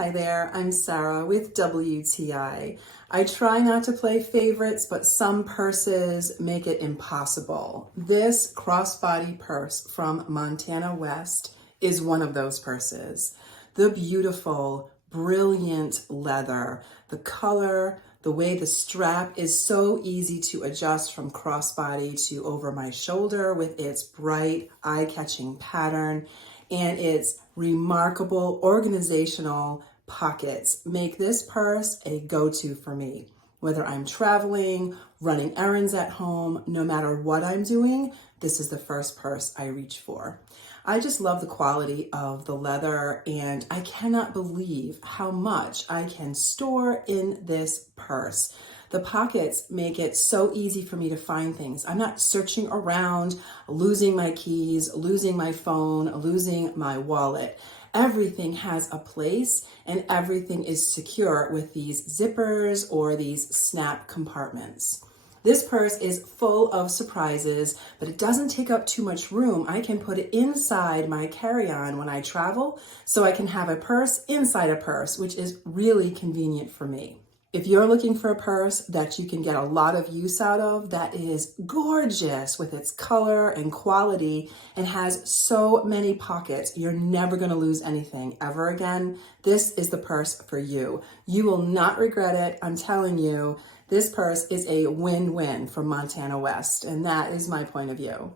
Hi there, I'm Sarah with WTI. I try not to play favorites, but some purses make it impossible. This crossbody purse from Montana West is one of those purses. The beautiful, brilliant leather, the color, the way the strap is so easy to adjust from crossbody to over my shoulder with its bright, eye-catching pattern, and its remarkable organizational pockets make this purse a go-to for me. Whether I'm traveling, running errands at home, no matter what I'm doing, this is the first purse I reach for. I just love the quality of the leather, and I cannot believe how much I can store in this purse. The pockets make it so easy for me to find things. I'm not searching around, losing my keys, losing my phone, losing my wallet. Everything has a place and everything is secure with these zippers or these snap compartments. This purse is full of surprises, but it doesn't take up too much room. I can put it inside my carry-on when I travel, so I can have a purse inside a purse, which is really convenient for me. If you're looking for a purse that you can get a lot of use out of, that is gorgeous with its color and quality and has so many pockets, you're never going to lose anything ever again, this is the purse for you. You will not regret it. I'm telling you, this purse is a win-win from Montana West, and that is my point of view.